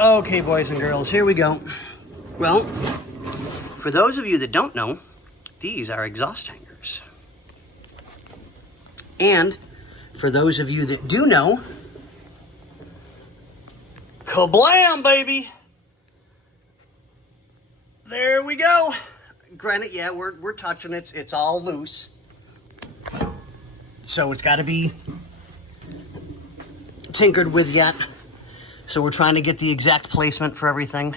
Okay, boys and girls, here we go. Well, for those of you that don't know, these are exhaust hangers. And for those of you that do know, kablam, baby! There we go. Granted, yeah, we're touching it. It's all loose. So it's got to be tinkered with yet. So we're trying to get the exact placement for everything.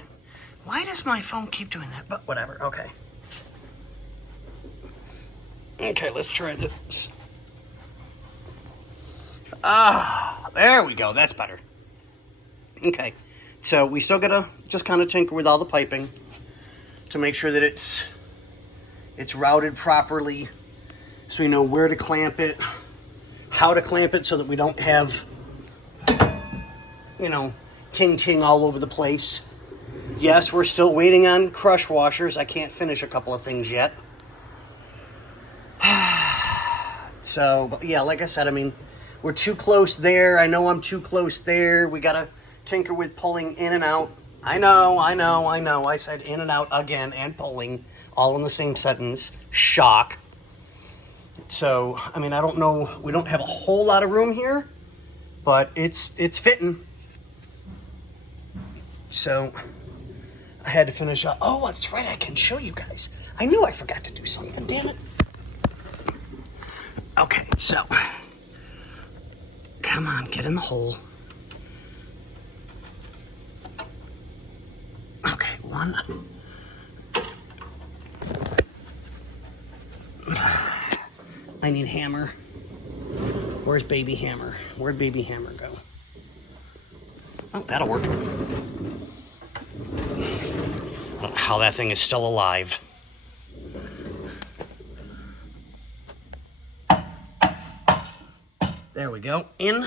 Why does my phone keep doing that? But whatever, okay. Okay, let's try this. Ah, there we go, that's better. Okay, so we still gotta just kind of tinker with all the piping to make sure that it's routed properly so we know where to clamp it, how to clamp it so that we don't have, you know, ting-ting all over the place. Yes, we're still waiting on crush washers. I can't finish a couple of things yet. So, but yeah, like I said, I mean, we're too close there. I know I'm too close there. We gotta tinker with pulling in and out. I know. I said in and out again and pulling all in the same sentence. Shock. So, I mean, I don't know. We don't have a whole lot of room here, but it's fitting. So I had to finish up. Oh, that's right. I can show you guys. I knew I forgot to do something. Damn it. Okay, so come on, get in the hole. Okay, one. I need hammer. Where's baby hammer? Where'd baby hammer go? Oh, that'll work. I don't know how that thing is still alive. There we go. In.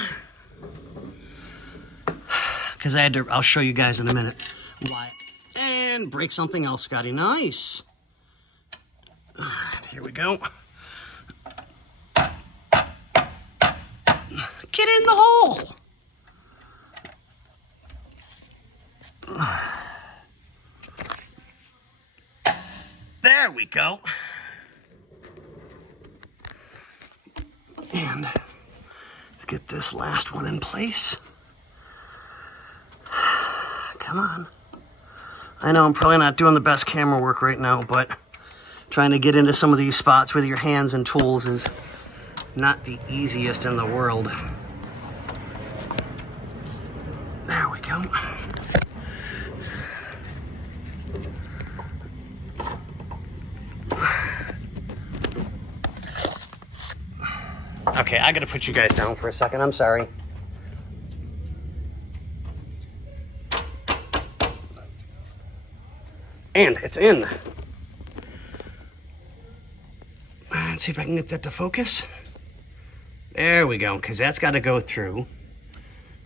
Because I had to, I'll show you guys in a minute why. And break something else, Scotty. Nice. Here we go. Get in the hole. There we go. And let's get this last one in place. Come on. I know I'm probably not doing the best camera work right now, but trying to get into some of these spots with your hands and tools is not the easiest in the world. There we go. Okay, I gotta put you guys down for a second. I'm sorry. And it's in. Let's see if I can get that to focus. There we go, because that's got to go through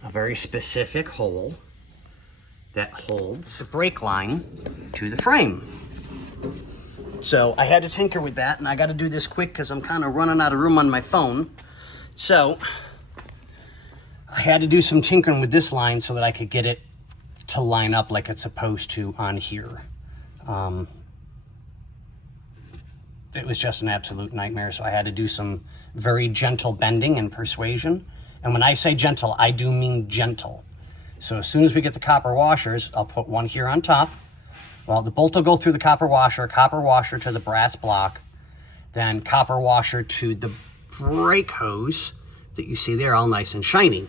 a very specific hole that holds the brake line to the frame. So I had to tinker with that, and I got to do this quick because I'm kind of running out of room on my phone. So I had to do some tinkering with this line so that I could get it to line up like it's supposed to on here. It was just an absolute nightmare, so I had to do some very gentle bending and persuasion. And when I say gentle, I do mean gentle. So as soon as we get the copper washers, I'll put one here on top. Well, the bolt will go through the copper washer to the brass block, then copper washer to the brake hose that you see there, all nice and shiny.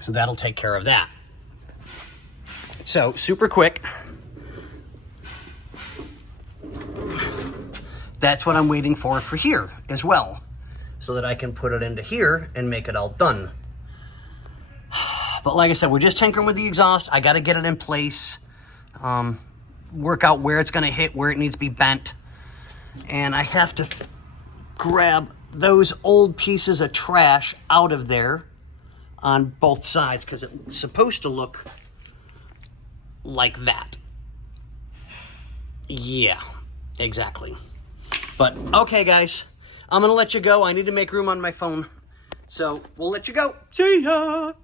So that'll take care of that. So super quick. That's what I'm waiting for here as well, so that I can put it into here and make it all done. But like I said, we're just tinkering with the exhaust. I got to get it in place, work out where it's going to hit, where it needs to be bent. And I have to grab those old pieces of trash out of there on both sides because it's supposed to look like that. Yeah, exactly. But, okay, guys, I'm going to let you go. I need to make room on my phone. So, we'll let you go. See ya!